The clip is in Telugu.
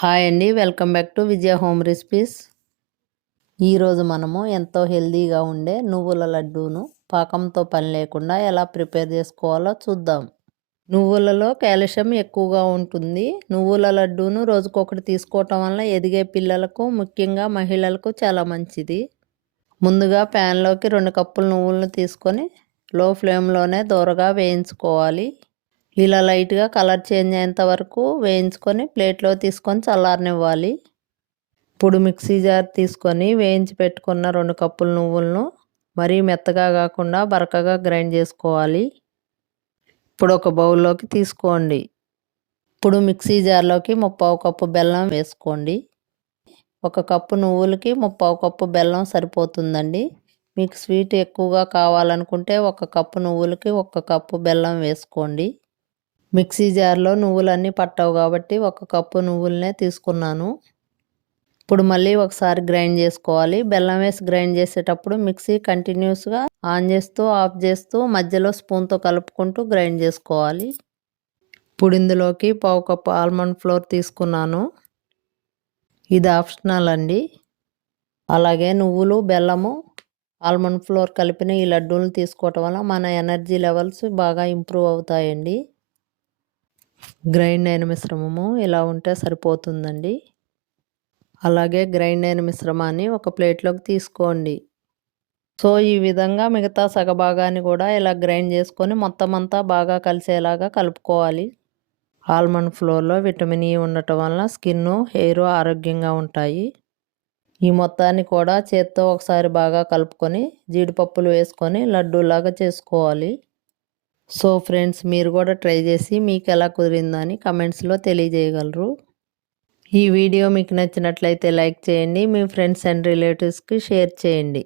హాయ్ అండి welcome back to Vijaya home recipes. ఈరోజు మనము ఎంతో హెల్దీగా ఉండే నువ్వుల లడ్డూను పాకంతో పని లేకుండా ఎలా ప్రిపేర్ చేసుకోవాలో చూద్దాం. నువ్వులలో కాల్షియం ఎక్కువగా ఉంటుంది. నువ్వుల లడ్డూను రోజుకొకటి తీసుకోవటం వల్ల ఎదిగే పిల్లలకు ముఖ్యంగా మహిళలకు చాలా మంచిది. ముందుగా ప్యాన్లోకి రెండు కప్పులు నువ్వులను తీసుకొని లో ఫ్లేమ్లోనే దూరగా వేయించుకోవాలి. ఇలా లైట్గా కలర్ చేంజ్ అయ్యేంత వరకు వేయించుకొని ప్లేట్లో తీసుకొని చల్లారనివ్వాలి. ఇప్పుడు మిక్సీ జార్ తీసుకొని వేయించి పెట్టుకున్న రెండు కప్పుల నువ్వులను మరీ మెత్తగా కాకుండా బరకగా గ్రైండ్ చేసుకోవాలి. ఇప్పుడు ఒక బౌల్లోకి తీసుకోండి. ఇప్పుడు మిక్సీ జార్లోకి ముప్పావు కప్పు బెల్లం వేసుకోండి. ఒక కప్పు నువ్వులకి ముప్పావు కప్పు బెల్లం సరిపోతుందండి. మీకు స్వీట్ ఎక్కువగా కావాలనుకుంటే ఒక కప్పు నువ్వులకి ఒక కప్పు బెల్లం వేసుకోండి. మిక్సీ జార్లో నువ్వులన్నీ పట్టవు కాబట్టి ఒక కప్పు నువ్వులనే తీసుకున్నాను. ఇప్పుడు మళ్ళీ ఒకసారి గ్రైండ్ చేసుకోవాలి. బెల్లం వేసి గ్రైండ్ చేసేటప్పుడు మిక్సీ కంటిన్యూస్గా ఆన్ చేస్తూ ఆఫ్ చేస్తూ మధ్యలో స్పూన్తో కలుపుకుంటూ గ్రైండ్ చేసుకోవాలి. ఇప్పుడు ఇందులోకి పావు కప్పు ఆల్మండ్ ఫ్లోర్ తీసుకున్నాను. ఇది ఆప్షనల్ అండి. అలాగే నువ్వులు బెల్లము ఆల్మండ్ ఫ్లోర్ కలిపిన ఈ లడ్డూలు తీసుకోవటం వల్ల మన ఎనర్జీ లెవెల్స్ బాగా ఇంప్రూవ్ అవుతాయండి. గ్రైండ్ అయిన మిశ్రమము ఇలా ఉంటే సరిపోతుందండి. అలాగే గ్రైండ్ అయిన మిశ్రమాన్ని ఒక ప్లేట్లోకి తీసుకోండి. సో ఈ విధంగా మిగతా సగభాగాన్ని కూడా ఇలా గ్రైండ్ చేసుకొని మొత్తం అంతా బాగా కలిసేలాగా కలుపుకోవాలి. ఆల్మండ్ ఫ్లోర్లో విటమిన్ ఈ ఉండటం వలన స్కిన్ హెయిర్ ఆరోగ్యంగా ఉంటాయి. ఈ మొత్తాన్ని కూడా చేత్తో ఒకసారి బాగా కలుపుకొని జీడిపప్పులు వేసుకొని లడ్డూలాగా చేసుకోవాలి. సో ఫ్రెండ్స్ మీరు కూడా ట్రై చేసి మీకు ఎలా కుదిరిందని కమెంట్స్లో తెలియజేయగలరు. ఈ వీడియో మీకు నచ్చినట్లయితే లైక్ చేయండి మీ ఫ్రెండ్స్ అండ్ రిలేటివ్స్కి షేర్ చేయండి.